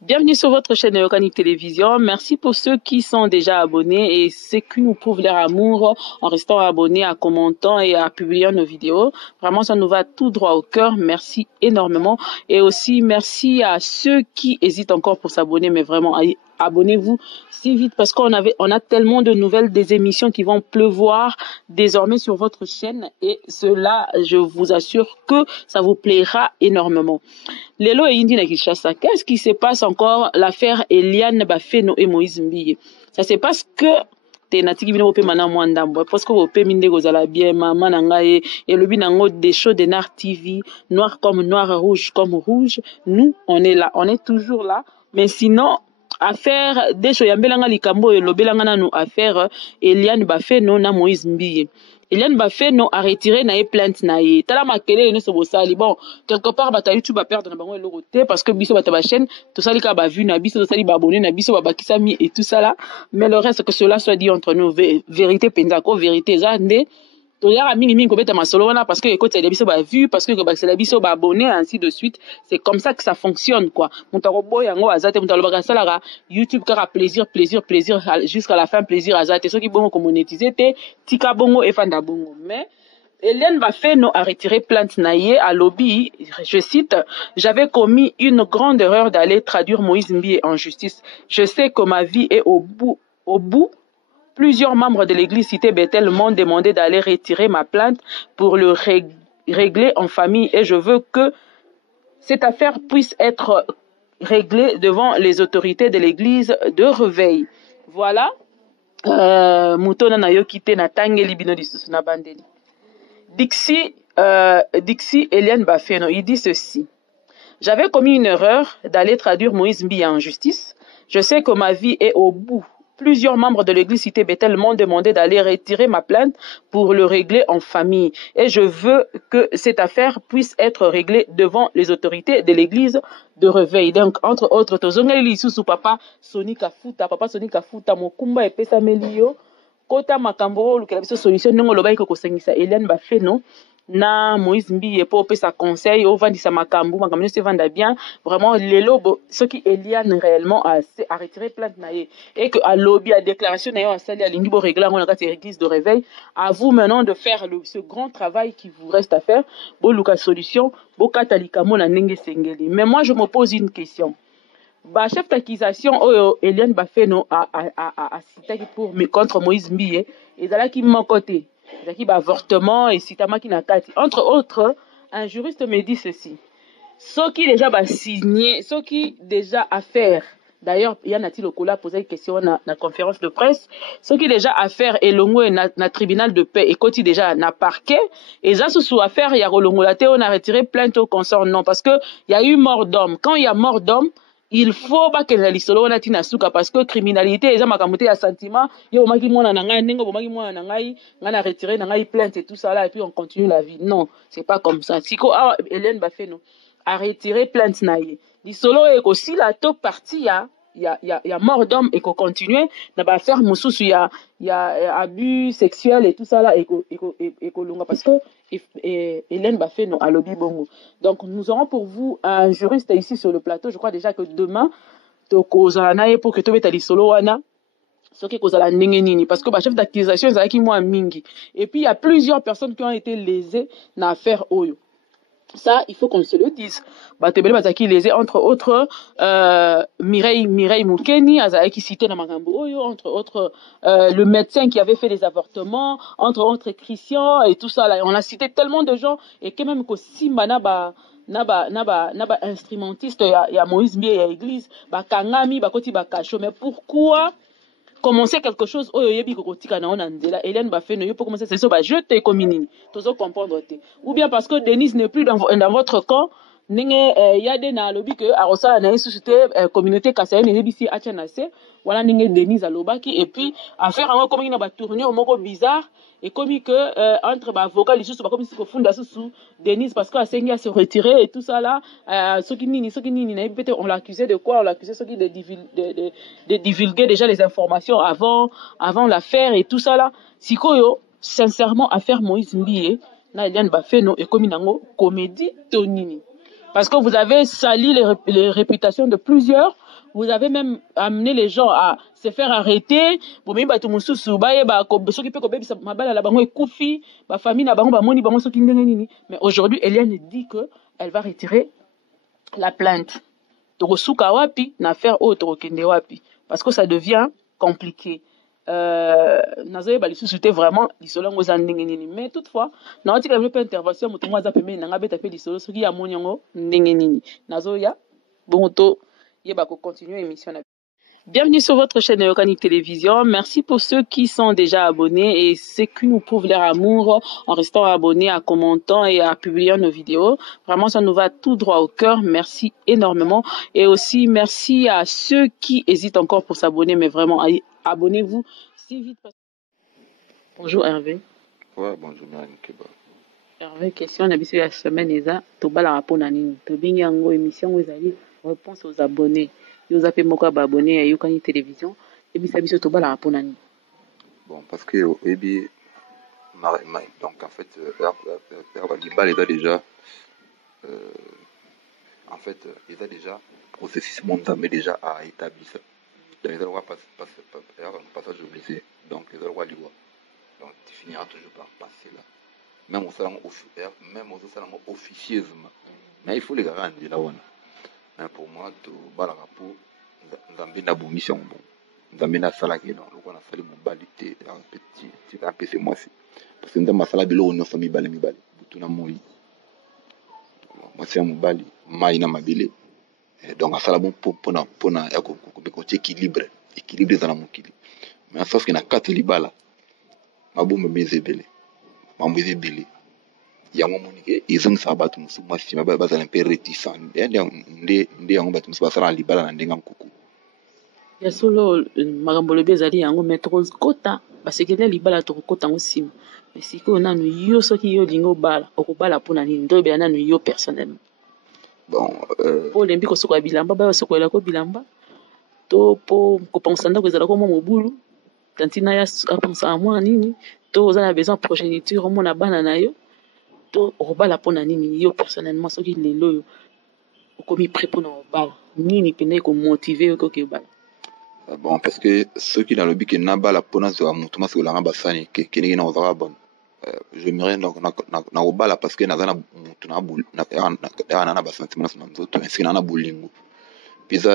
Bienvenue sur votre chaîne Organique Télévision. Merci pour ceux qui sont déjà abonnés et ceux qui nous prouvent leur amour en restant abonnés, en commentant et en publiant nos vidéos. Vraiment, ça nous va tout droit au cœur. Merci énormément. Et aussi, merci à ceux qui hésitent encore pour s'abonner, mais vraiment, abonnez-vous si vite parce qu'on a tellement de nouvelles, des émissions qui vont pleuvoir désormais sur votre chaîne et cela, je vous assure que ça vous plaira énormément. Lelo et Indi na Kinshasa, qu'est-ce qui se passe encore l'affaire Eliane Bafeno et Moïse Mbille? Ça se passe que te natiki bino pe mana mwandambo parce que vous minde gozala bien maman nanga et le binango des shows de Nar TV, noir comme noir, rouge comme rouge. Nous, on est là, on est toujours là, mais sinon affaire des shows yambelanga likambo et lobelanga nanu affaire Eliane Bafeno na Moïse Mbille. Eliane Bafeno a retiré na plainte na ye. Tala makele ne so bosali. Bon, quelque part bata YouTube a perdre na bango eloko te parce que biso bata ba chaîne, to sali ka ba vu na biso, to sali ba abonné na biso ba bakisami et tout ça là. Mais le reste que cela soit dit entre nous, vérité penzako, vérité zande. To yara minimum ko beta masolo wana parce que écoute la biso ba vu parce que c'est la biso ba abonné ainsi de suite. C'est comme ça que ça fonctionne quoi. Montaro boy yango azate montalo baka salara YouTube kara plaisir jusqu'à la fin plaisir azate ceux qui bongo ko monétiser te tika bongo e fanda bongo. Mais Eliane Bafeno a retiré plainte naïe à lobby, je cite, j'avais commis une grande erreur d'aller traduire Moïse Mbille en justice. Je sais que ma vie est au bout. Plusieurs membres de l'église cité Bethel m'ont demandé d'aller retirer ma plainte pour le régler en famille et je veux que cette affaire puisse être réglée devant les autorités de l'église de Réveil. Voilà. Moutona na yo kite na tangeli bino lisusu na bandeli. Dixie Eliane Bafeno, il dit ceci. J'avais commis une erreur d'aller traduire Moïse Mbille en justice. Je sais que ma vie est au bout. Plusieurs membres de l'église cité Bethel m'ont demandé d'aller retirer ma plainte pour le régler en famille. Et je veux que cette affaire puisse être réglée devant les autorités de l'église de Réveil. Donc, entre autres, tozongeli lisusu papa Soni Kafuta, mokumba epesa melio. Kota makambo lukela biso solution ndenge lobai ko kosengisa Eliane Bafeno na Moïse Mbille po pesa conseil au vandisa makambo se vanda bien vraiment lelo ce qui Eliane réellement a retiré plainte na ye et que à lobby à déclaration na yo asali alingi bo régler ngona kati église de Réveil. À vous maintenant de faire ce grand travail qui vous reste à faire bo luka solution bo katalika mona ndenge sengeli. Mais moi je me pose une question. Bah, chef d'accusation, Eliane Bafeno a cité pour me contre Moïse Mbille, et là qui m'ont côté, qui avortement et citama qui n'a pas. Entre autres, un juriste me dit ceci. Ceux qui déjà signé, ceux qui déjà affaire. D'ailleurs, il y a Nati Lokola posé une question dans la conférence de presse. Ceux qui déjà affaire et longo na tribunal de paix et côté déjà na parquet. Et ça sous affaire il y a longo la on a retiré plainte au consort non parce que il y a eu mort d'homme. Quand il y a mort d'homme il faut pas que la lisolo wana tina suka parce que criminalité eza makamuté ya sentiment yo maki mona na ngai ndenge bomaki mona na ngai ngana retirer na ngai plainte et tout ça là et puis on continue la vie. Non, c'est pas comme ça. Siko Eliane Bafeno a retiré plainte na ye. Lisolo e ko si la top partie ya mort d'homme et qu'on continue na ba faire mususu ya abus sexuel et tout ça là et ko longa parce que Eliane Bafeno à lobby bongo. Donc nous aurons pour vous un juriste ici sur le plateau. Je crois déjà que demain to kozala na ye pour que to beta lisolo wana soki kozala ndenge nini parce que ba chef d'accusation ezalaki moi mingi et puis il y a plusieurs personnes qui ont été lésées na affaire oyo. Ça, il faut qu'on se le dise. Batebele Bazaki lésé, entre autres, Mireille Moukeni, Azaki cité dans Magambo Oyo, entre autres, le médecin qui avait fait des avortements, entre autres, Christian, et tout ça, là. On a cité tellement de gens, et quand même que si naba instrumentiste, il y a Moïse Mbille, il y a Église, Kangami, Koti, Kacho, mais pourquoi commencer quelque chose Eliane Bafeno yo pour commencer c'est ça je te communini tozo comprendre ou bien parce que Denise n'est plus dans votre camp ninge ya de na lobby que arosa na société communauté kasaye ne bisi achanase wala ninge Denise alobaki et puis affaire en comme ina ba tourner au moko bizarre et comme que entre ba avocat les choses comme si ko funda sous Denise parce que Asengi a se retirer et tout ça là ceux qui nini peut-être on l'accusait de quoi on l'accusait ceux qui de divulguer déjà les informations avant l'affaire et tout ça là sikoyo sincèrement affaire Moïse Mbille na Eliane Bafeno et comme comédie tonini parce que vous avez sali les réputations de plusieurs Vous avez même amené les gens à se faire arrêter. Mais aujourd'hui, Eliane dit qu'elle va retirer la plainte. Tokosuka wapi, n'affaire autre kende wapi. Parce que ça devient compliqué. Nazoyeba lisusu te vraiment lisolo ngo za ndenge nini, mais toutefois na otika pe intervention mutu mwa za pembeni nanga beta pe lisolo soki ya moni yango ndenge nini nazoya bon to yeba ko continuer émission na. Bienvenue sur votre chaîne Yokani Télévision. Merci pour ceux qui sont déjà abonnés et ceux qui nous prouvent leur amour en restant abonnés, en commentant et en publiant nos vidéos. Vraiment, ça nous va tout droit au cœur. Merci énormément. Et aussi, merci à ceux qui hésitent encore pour s'abonner, mais vraiment, abonnez-vous si vite. Bonjour Hervé. Ouais, bonjour Marianne Keba. Hervé, question na biso ya semaine eza tobala rapona nini. Tobingi yango émission ezali réponse aux abonnés. Vous avez beaucoup abonnés à Yokani Télévision. Et puis ça biso tobala rapona nini. Bon, parce que donc en fait Libal est déjà en fait il a déjà processus montant mais déjà à établir ça. Donc il doit passage obligé. Donc il doit lire. Donc tu finiras toujours par passer là. Même au salon officieusement. Mais il faut les garantir là. Mais pour moi, tu vas pour Nzambe na mission bon. Nzambe na salaki donc on a fallu mobilité petit à petit moi si. Parce que Nzambe sala bilo on famille bale mi bale. Butuna moi. Moi c'est mobali, mai na mabile. Donc à sala bon pour na ya ko équilibre dans la mokili. Mais sauf que na 4 libala. Mabombe bezebele. Mambeze bele. Yango monike izongisa abantu musu mwasi bazala mpe réticent nde yango bato musu basala libala na ndenga nkuku ya solo makambo lobi ezali yango mais tokokota basekele libala tokokota ngo nsima mais sikoyo nanu yo soki yo olingi obala okobala mpona nini nde oyebela nanu yo personnellement bon po olembi kosokola bilamba baya osokolelako bilamba to po kopangusa ndako ezalako mwa mobulu tantina ya apangusa mwa nini to oza na besoin progéniture omona bana na yo to obala pona nini yo personnellement soki lelo yo okomi prêt pona obala nini pene ko motiver ko ke bala. Bon parce que ceux qui dans le but que na bala pona zo mutu maso la ngaba sani ke kini na ozara bon je me rends donc na obala parce que na zana mutu na bul na basana timana na nzoto ainsi na bulingo pisa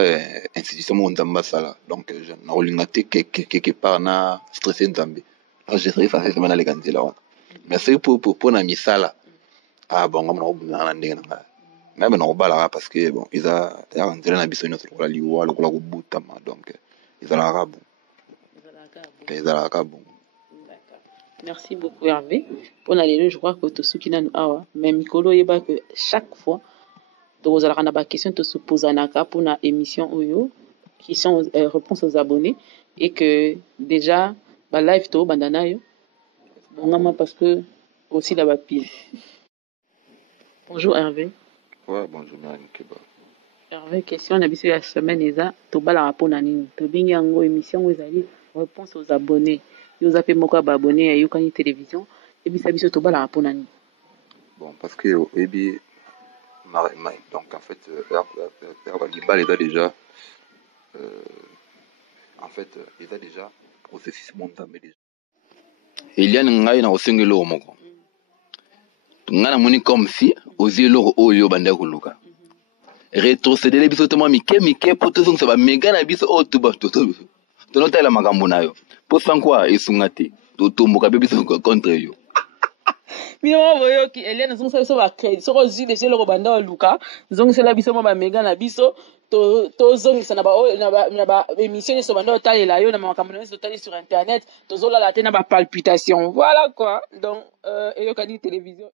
institution mo nzamba sala donc je na olingate quelque part na stressé nzambe là je serais ça c'est maintenant les candidats là mais c'est pour na misala. Ah bon, on a oublié même on a parce que bon, ils ont un na biso notre la liwa le butama donc ils ont l'arabe. Ils ont l'arabe. D'accord. Merci beaucoup Hervé. Pour aller je crois que to sukina no awa mais mikolo yeba que chaque fois donc vous allez na question to se poser naka pour na émission oyo qui sont réponses aux abonnés et que déjà ba live to bandana yo bon parce que aussi là-bas pile. Bonjour Hervé. Ouais, bonjour Marianne Keba. Hervé, question na biso ya semaine eza tobala rapona nini. Tobingi yango émission ezali réponse aux abonnés. Yo zape moko ba abonné à Yokani Télévision et bisa biso tobala rapona nini. Bon parce que donc en fait Libal est déjà en fait il a déjà processus montant mais déjà. Il y a ngai na osengelo moko. Ngana moni comme si ozi loro oyo banda kuluka rétrocéder les biso tellement mike pour tout ça ba méga na biso o to notela makambo nayo pour sans quoi esungate to tomboka biso contre yo Mino boyo ki Eliane zongisa biso ba crédit soko zi de loro banda luka zongisa la biso ba méga na biso to zongisa na ba émission so banda talela yo na makambo na so tali sur internet to zola la tena ba palpitation voilà quoi donc Yokani Télévision.